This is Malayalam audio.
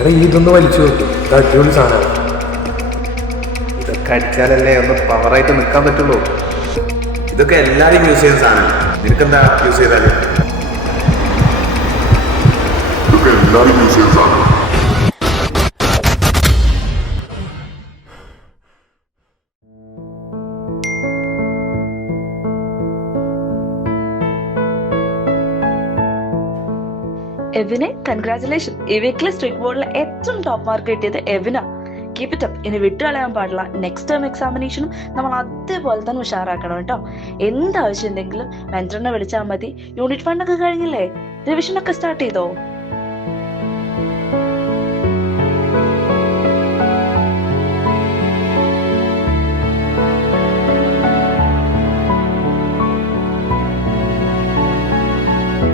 എടാ ഈ ഇതൊന്ന് വലിച്ചു നോക്കും, ഇത് അടിപൊളി സാധനമാണ്. ഇതൊക്കെ അടിച്ചാലല്ലേ ഒന്ന് പവറായിട്ട് നിൽക്കാൻ പറ്റുള്ളൂ. ഇതൊക്കെ എല്ലാവരും യൂസ് ചെയ്യുന്ന സാധനമാണ്. നിനക്കെന്താ യൂസ് ചെയ്താല്? ഇതൊക്കെ എല്ലാവരും യൂസ് ചെയ്യുന്ന സാധനം. എവിനെ കൺഗ്രാറ്റുലേഷൻ. ഈ വീക്കിലെ സ്ട്രീറ്റ് ബോർഡിലെ ഏറ്റവും ടോപ്പ് മാർക്ക് കിട്ടിയത് എവിനാ. Keep it up. ഇനി വിട്ടുകളയാൻ പാടില്ല. നെക്സ്റ്റ് ടേം എക്സാമിനേഷനും നമ്മൾ അതേപോലെ തന്നെ ഉഷാറാക്കണം കേട്ടോ. എന്താവശ്യം ഉണ്ടെങ്കിലും മെന്ററിനെ വിളിച്ചാൽ മതി. യൂണിറ്റ് ഫണ്ടൊക്കെ കഴിഞ്ഞില്ലേ? റിവിഷനൊക്കെ സ്റ്റാർട്ട് ചെയ്തോ?